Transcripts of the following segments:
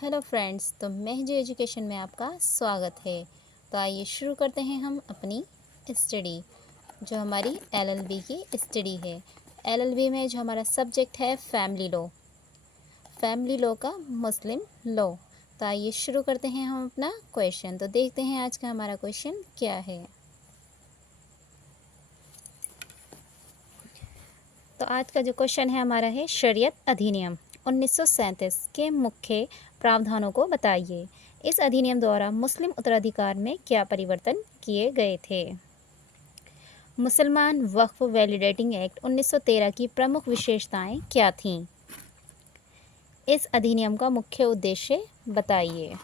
Hello friends, तो महज education में आपका स्वागत है। तो आइए शुरू करते हैं हम अपनी स्टडी, जो हमारी एलएलबी की स्टडी है। एलएलबी में जो हमारा सब्जेक्ट है फैमिली लॉ का मुस्लिम लॉ। तो आइए शुरू करते हैं हम अपना क्वेश्चन। तो देखते हैं आज का हमारा क्वेश्चन क्या है। तो आज का जो क्वेश्चन है हमारा है, शरीयत अधिनियम 1937 के मुख्य प्रावधानों को बताइए। इस अधिनियम द्वारा मुस्लिम उत्तराधिकार में क्या परिवर्तन किए गए थे? मुसलमान वक्फ वैलिडेटिंग एक्ट 1913 की प्रमुख विशेषताएं क्या थीं? इस अधिनियम का मुख्य उद्देश्य बताइए।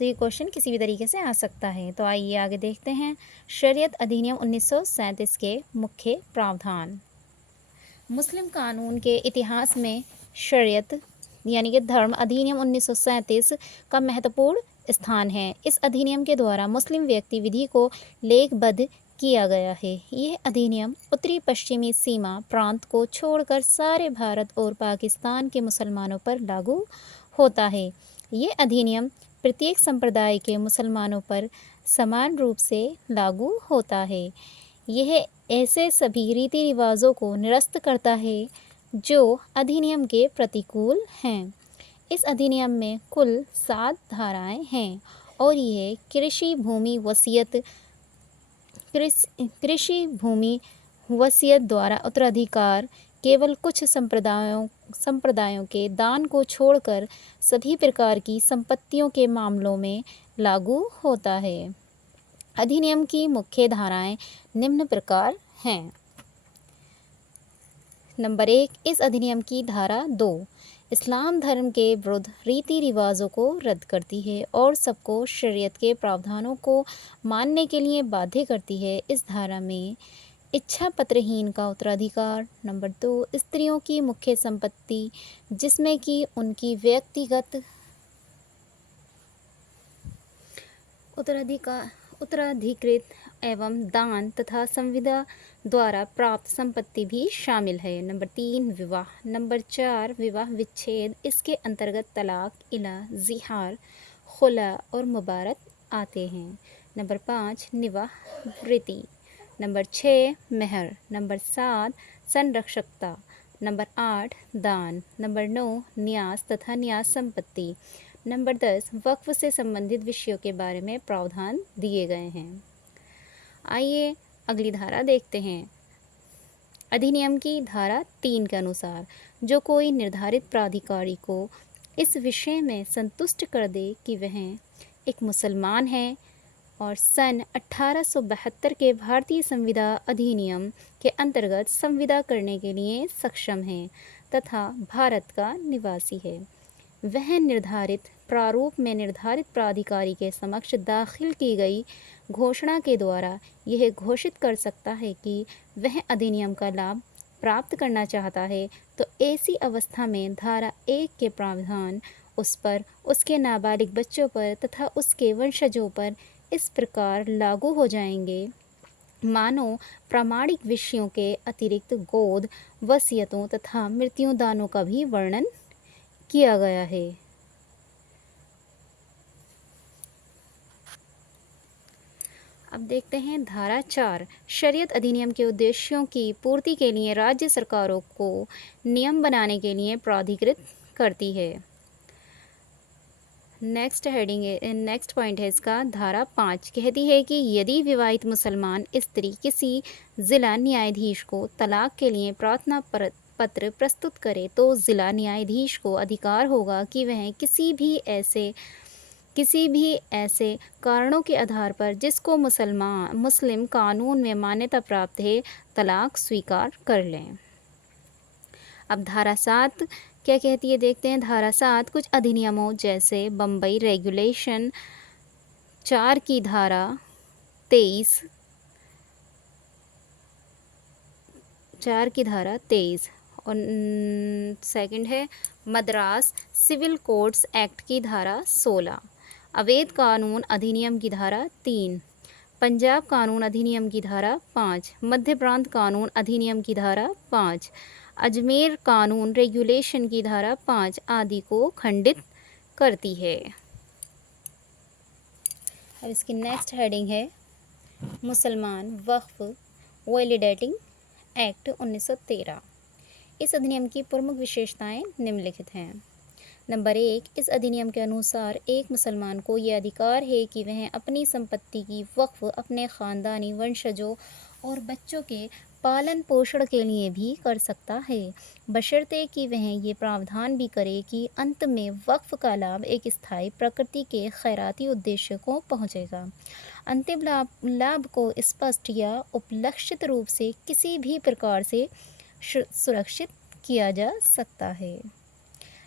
तो ये क्वेश्चन किसी भी तरीके से आ सकता है। तो आइए आगे देखते हैं। शरीयत अधिनियम 1937 के मुख्य प्रावधान। मुस्लिम कानून के इतिहास में शरीयत यानी कि धर्म अधिनियम 1937 का महत्वपूर्ण स्थान है। इस अधिनियम के द्वारा मुस्लिम व्यक्ति विधि को लेखबद्ध किया गया है। यह अधिनियम उत्तरी पश्चिमी सीमा प्रांत को छोड़कर सारे भारत और पाकिस्तान के मुसलमानों पर लागू होता है। ये अधिनियम प्रत्येक संप्रदाय के मुसलमानों पर समान रूप से लागू होता है। यह ऐसे सभी रीति रिवाजों को निरस्त करता है जो अधिनियम के प्रतिकूल हैं। इस अधिनियम में कुल 7 धाराएं हैं और यह कृषि भूमि वसीयत द्वारा उत्तराधिकार केवल कुछ संप्रदायों के दान को छोड़कर सभी प्रकार की संपत्तियों के मामलों में लागू होता है। अधिनियम की मुख्य धाराएं निम्न प्रकार हैं। नंबर 1, इस अधिनियम की धारा 2 इस्लाम धर्म के विरुद्ध रीति रिवाजों को रद्द करती है और सबको शरीयत के प्रावधानों को मानने के लिए बाध्य करती है। इस धारा में इच्छा पत्रहीन का उत्तराधिकार। नंबर 2, स्त्रियों की मुख्य संपत्ति जिसमें कि उनकी व्यक्तिगत उत्तराधिकृत एवं दान तथा संविदा द्वारा प्राप्त संपत्ति भी शामिल है। नंबर 3, विवाह। नंबर 4, विवाह विच्छेद। इसके अंतर्गत तलाक, इला, जिहार, खुला और मुबारत आते हैं। नंबर 5, निवाह वृत्ति। नंबर 6, मेहर। नंबर 7, संरक्षकता। नंबर 8, दान। नंबर 9, न्यास तथा न्यास संपत्ति। नंबर 10, वक्फ से संबंधित विषयों के बारे में प्रावधान दिए गए हैं। आइए अगली धारा देखते हैं। अधिनियम की धारा 3 के अनुसार जो कोई निर्धारित प्राधिकारी को इस विषय में संतुष्ट कर दे कि वह एक मुसलमान है और सन 1872 के भारतीय संविदा अधिनियम के अंतर्गत संविदा करने के लिए सक्षम है तथा भारत का निवासी है, वह निर्धारित प्रारूप में निर्धारित प्राधिकारी के समक्ष दाखिल की गई घोषणा के द्वारा यह घोषित कर सकता है कि वह अधिनियम का लाभ प्राप्त करना चाहता है। तो ऐसी अवस्था में धारा 1 के प्रावधान उस पर, उसके नाबालिग बच्चों पर तथा उसके वंशजों पर इस प्रकार लागू हो जाएंगे मानो प्रामाणिक विषयों के अतिरिक्त गोद, वसीयतों तथा मृत्युदानों का भी वर्णन किया गया है। अब देखते हैं धारा 4, शरीयत अधिनियम के उद्देश्यों की पूर्ति के लिए राज्य सरकारों को नियम बनाने के लिए प्राधिकृत करती है। नेक्स्ट पॉइंट है इसका, धारा 5 कहती है कि यदि विवाहित मुसलमान स्त्री किसी जिला न्यायाधीश को तलाक के लिए प्रार्थना पत्र प्रस्तुत करे तो जिला न्यायाधीश को अधिकार होगा कि वह किसी भी ऐसे कारणों के आधार पर जिसको मुस्लिम कानून में मान्यता प्राप्त है तलाक स्वीकार कर लें। अब धारा 7 क्या कहती है देखते हैं। धारा 7 कुछ अधिनियमों जैसे बम्बई रेगुलेशन 4 की धारा 23 और सेकंड है मद्रास सिविल कोड्स एक्ट की धारा 16, अवैध कानून अधिनियम की धारा 3, पंजाब कानून अधिनियम की धारा 5, मध्य प्रांत कानून अधिनियम की धारा 5, अजमेर कानून रेगुलेशन की धारा 5 आदि को खंडित करती है। अब इसकी नेक्स्ट हेडिंग है मुसलमान वक्फ वैलिडेटिंग एक्ट 1913। इस अधिनियम की प्रमुख विशेषताएं निम्नलिखित हैं। नंबर 1, इस अधिनियम के अनुसार एक मुसलमान को यह अधिकार है कि वह अपनी संपत्ति की वक्फ अपने ख़ानदानी वंशजों और बच्चों के पालन पोषण के लिए भी कर सकता है, बशर्ते कि वह ये प्रावधान भी करे कि अंत में वक्फ का लाभ एक स्थायी प्रकृति के खैराती उद्देश्य को पहुँचेगा। अंतिम लाभ को स्पष्ट या उपलक्षित रूप से किसी भी प्रकार से सुरक्षित किया जा सकता है।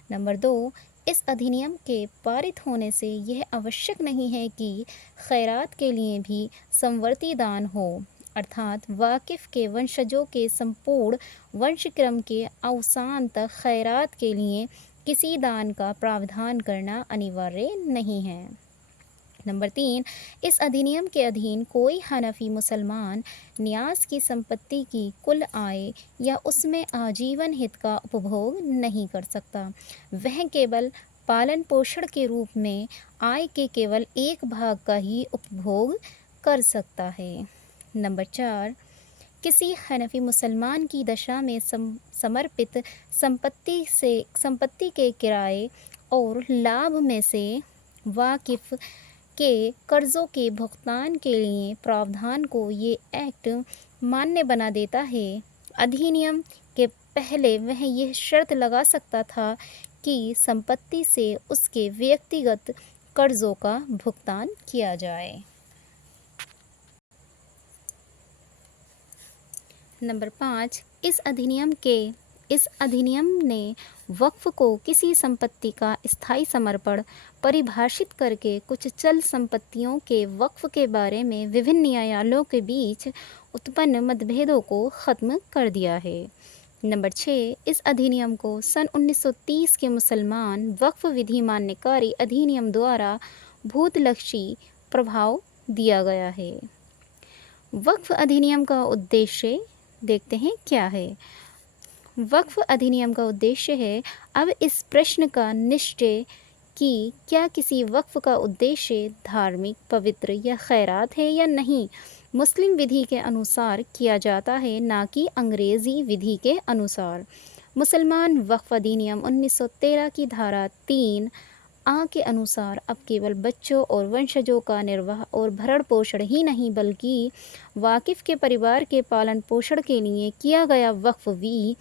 नंबर 2, इस अधिनियम के पारित होने से यह आवश्यक नहीं है कि खैरात के लिए भी समवर्ती दान हो, अर्थात वाकिफ़ के वंशजों के संपूर्ण वंशक्रम के अवसान तक खैरात के लिए किसी दान का प्रावधान करना अनिवार्य नहीं है। नंबर 3, इस अधिनियम के अधीन कोई हनफी मुसलमान न्यास की संपत्ति की कुल आय या उसमें आजीवन हित का उपभोग नहीं कर सकता। वह केवल पालन पोषण के रूप में आय के केवल एक भाग का ही उपभोग कर सकता है। नंबर 4, किसी हनफी मुसलमान की दशा में समर्पित संपत्ति के किराए और लाभ में से वाकिफ़ के कर्ज़ों के भुगतान के लिए प्रावधान को ये एक्ट मान्य बना देता है। अधिनियम के पहले वह यह शर्त लगा सकता था कि संपत्ति से उसके व्यक्तिगत कर्ज़ों का भुगतान किया जाए। नंबर 5, इस अधिनियम ने वक्फ को किसी संपत्ति का स्थायी समर्पण परिभाषित करके कुछ चल संपत्तियों के वक्फ के बारे में विभिन्न न्यायालयों के बीच उत्पन्न मतभेदों को ख़त्म कर दिया है। नंबर 6, इस अधिनियम को सन 1930 के मुसलमान वक्फ विधि मान्यकारी अधिनियम द्वारा भूतलक्षी प्रभाव दिया गया है। वक्फ अधिनियम का उद्देश्य देखते हैं क्या है। वक्फ अधिनियम का उद्देश्य है अब इस प्रश्न का निश्चय कि क्या किसी वक्फ का उद्देश्य धार्मिक, पवित्र या खैरात है या नहीं, मुस्लिम विधि के अनुसार किया जाता है, ना कि अंग्रेज़ी विधि के अनुसार। मुसलमान वक्फ अधिनियम 1913 की धारा 3 आ के अनुसार अब केवल बच्चों और वंशजों का निर्वाह और भरण पोषण ही नहीं बल्कि वाकिफ़ के परिवार के पालन पोषण के लिए किया गया वक्फ भी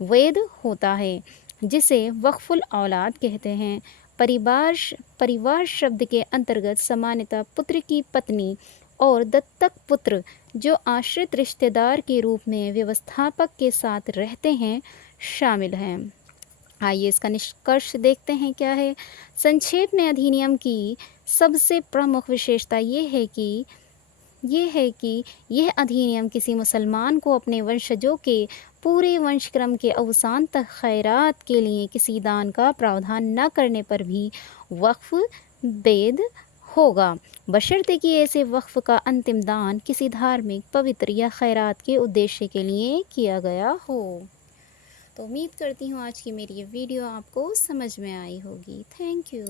वैध होता है, जिसे वक्फुल औलाद कहते हैं। परिवार शब्द के अंतर्गत सामान्यतः पुत्र की पत्नी और दत्तक पुत्र जो आश्रित रिश्तेदार के रूप में व्यवस्थापक के साथ रहते हैं शामिल हैं। आइए इसका निष्कर्ष देखते हैं क्या है। संक्षेप में अधिनियम की सबसे प्रमुख विशेषता ये है कि यह अधिनियम किसी मुसलमान को अपने वंशजों के पूरे वंशक्रम के अवसान तक खैरात के लिए किसी दान का प्रावधान न करने पर भी वक्फ वैध होगा, बशर्ते कि ऐसे वक्फ का अंतिम दान किसी धार्मिक, पवित्र या खैरात के उद्देश्य के लिए किया गया हो। तो उम्मीद करती हूँ आज की मेरी ये वीडियो आपको समझ में आई होगी। Thank you.